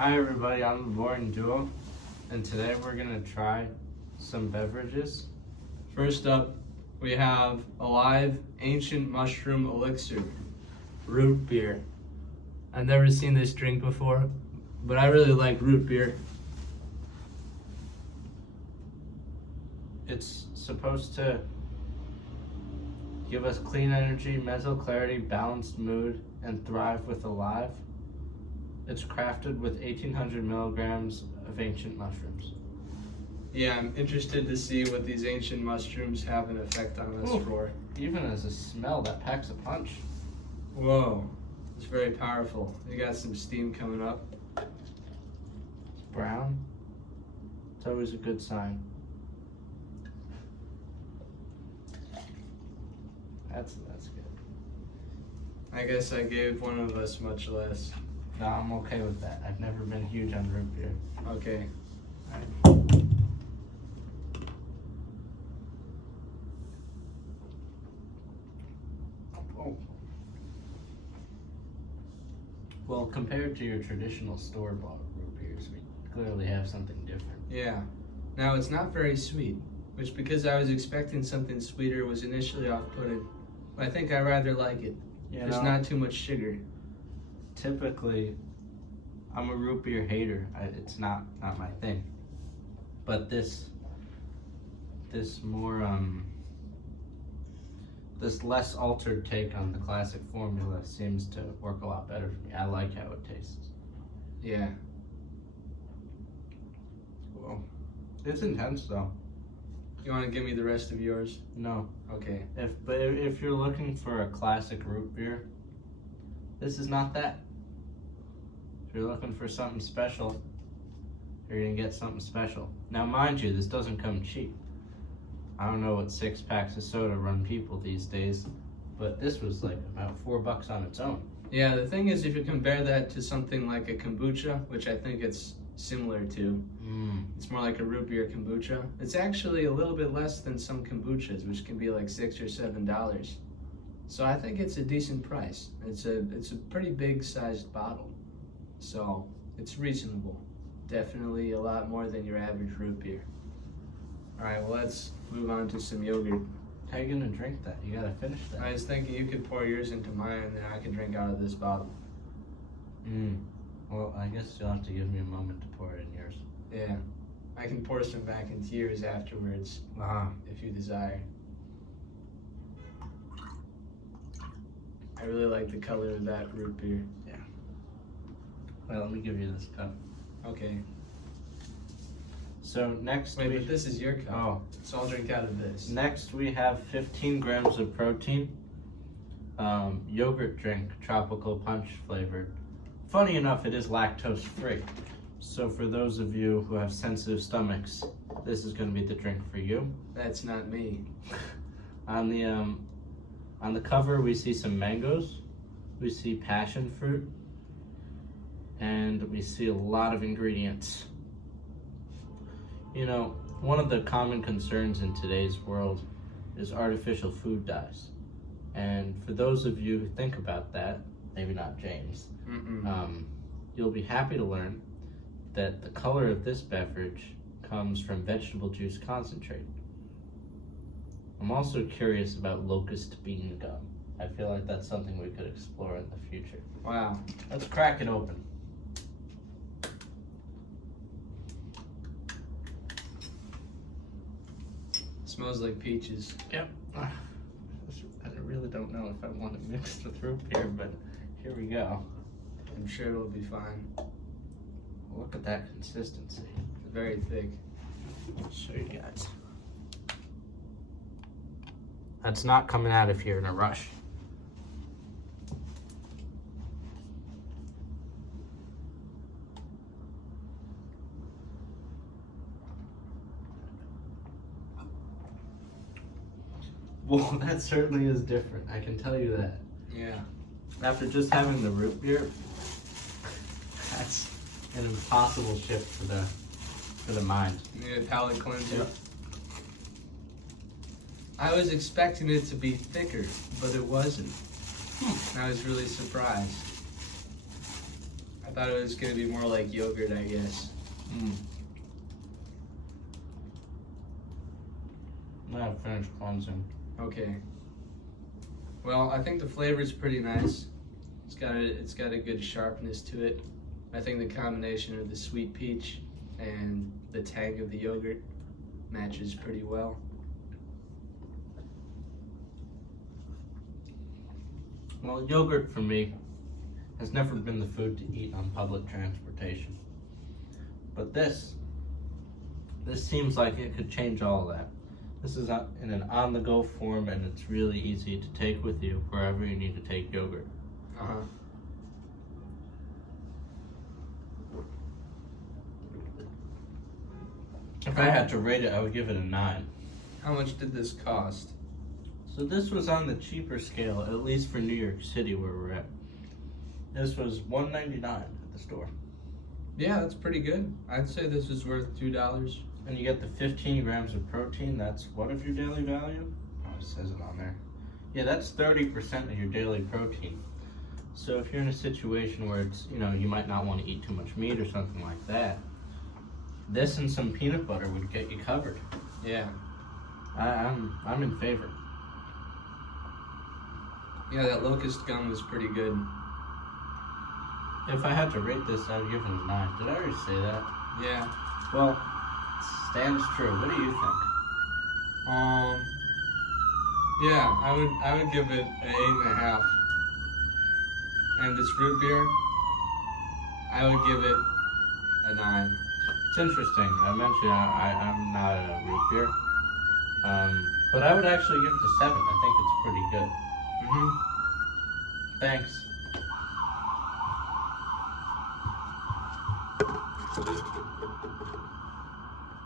Hi everybody, I'm the Boring Duo, and today we're gonna try some beverages. First up, we have Alive Ancient Mushroom Elixir Root Beer. I've never seen this drink before, but I really like root beer. It's supposed to give us clean energy, mental clarity, balanced mood, and thrive with Alive. It's crafted with 1,800 milligrams of ancient mushrooms. Yeah, I'm interested to see what these ancient mushrooms have an effect on us for. Even as a smell, that packs a punch. Whoa, it's very powerful. You got some steam coming up. It's brown. It's always a good sign. That's good. I guess I gave one of us much less. No, I'm okay with that. I've never been huge on root beer. Okay. Oh. Well, compared to your traditional store-bought root beers, we clearly have something different. Yeah. Now, it's not very sweet, which because I was expecting something sweeter was initially off-putting. But I think I rather like it. There's not too much sugar. Typically, I'm a root beer hater. It's not my thing. But this more this less altered take on the classic formula seems to work a lot better for me. I like how it tastes. Yeah. Well, it's intense though. You want to give me the rest of yours? No. Okay. If you're looking for a classic root beer, this is not that. If you're looking for something special, you're gonna get something special. Now, mind you, this doesn't come cheap. I don't know what 6 packs of soda run people these days, but this was like about $4 on its own. Yeah, the thing is, if you compare that to something like a kombucha, which I think it's similar to, it's more like a root beer kombucha. It's actually a little bit less than some kombuchas, which can be like $6 or $7. So I think it's a decent price. It's a pretty big sized bottle. So it's reasonable. Definitely a lot more than your average root beer. All right, well, let's move on to some yogurt. How are you gonna drink that? You gotta finish that. I was thinking you could pour yours into mine and then I can drink out of this bottle. Well, I guess you'll have to give me a moment to pour it in yours. Yeah, I can pour some back into yours afterwards, if you desire. I really like the color of that root beer. Yeah. Well, let me give you this cup. Okay. So next but this is your cup. Oh. So I'll drink out of this. Next we have 15 grams of protein. Yogurt drink, tropical punch flavored. Funny enough, it is lactose free. So for those of you who have sensitive stomachs, this is going to be the drink for you. That's not me. On the cover, we see some mangoes, we see passion fruit, and we see a lot of ingredients. You know, one of the common concerns in today's world is artificial food dyes. And for those of you who think about that, maybe not James, you'll be happy to learn that the color of this beverage comes from vegetable juice concentrate. I'm also curious about locust bean gum. I feel like that's something we could explore in the future. Wow. Let's crack it open. Smells like peaches. Yep. I really don't know if I want it mixed with root beer, but here we go. I'm sure it'll be fine. Look at that consistency. It's very thick. I'll show you guys. That's not coming out of here in a rush. Well, that certainly is different. I can tell you that. Yeah. After just having the root beer, that's an impossible shift for the mind. Yeah, palate cleanser. Yep. I was expecting it to be thicker, but it wasn't. I was really surprised. I thought it was gonna be more like yogurt, I guess. Now finished cleansing. Okay. Well, I think the flavor is pretty nice. It's got a good sharpness to it. I think the combination of the sweet peach and the tang of the yogurt matches pretty well. Well, yogurt for me has never been the food to eat on public transportation. But this seems like it could change all of that. This is in an on-the-go form, and it's really easy to take with you wherever you need to take yogurt. If I had to rate it, I would give it a 9. How much did this cost? So this was on the cheaper scale, at least for New York City where we're at. This was $1.99 at the store. Yeah, that's pretty good. I'd say this is worth $2. And you get the 15 grams of protein. That's what of your daily value? Oh, it says it on there. Yeah, that's 30% of your daily protein. So if you're in a situation where it's, you might not want to eat too much meat or something like that, this and some peanut butter would get you covered. Yeah. I'm in favor. Yeah, that locust gum was pretty good. If I had to rate this, I would give it a 9. Did I already say that? Yeah. Well, stands true. What do you think? Yeah, I would give it an 8.5. And this root beer, I would give it a 9. It's interesting. I mentioned I'm not a root beer, but I would actually give it a 7. I think it's pretty good. Thanks.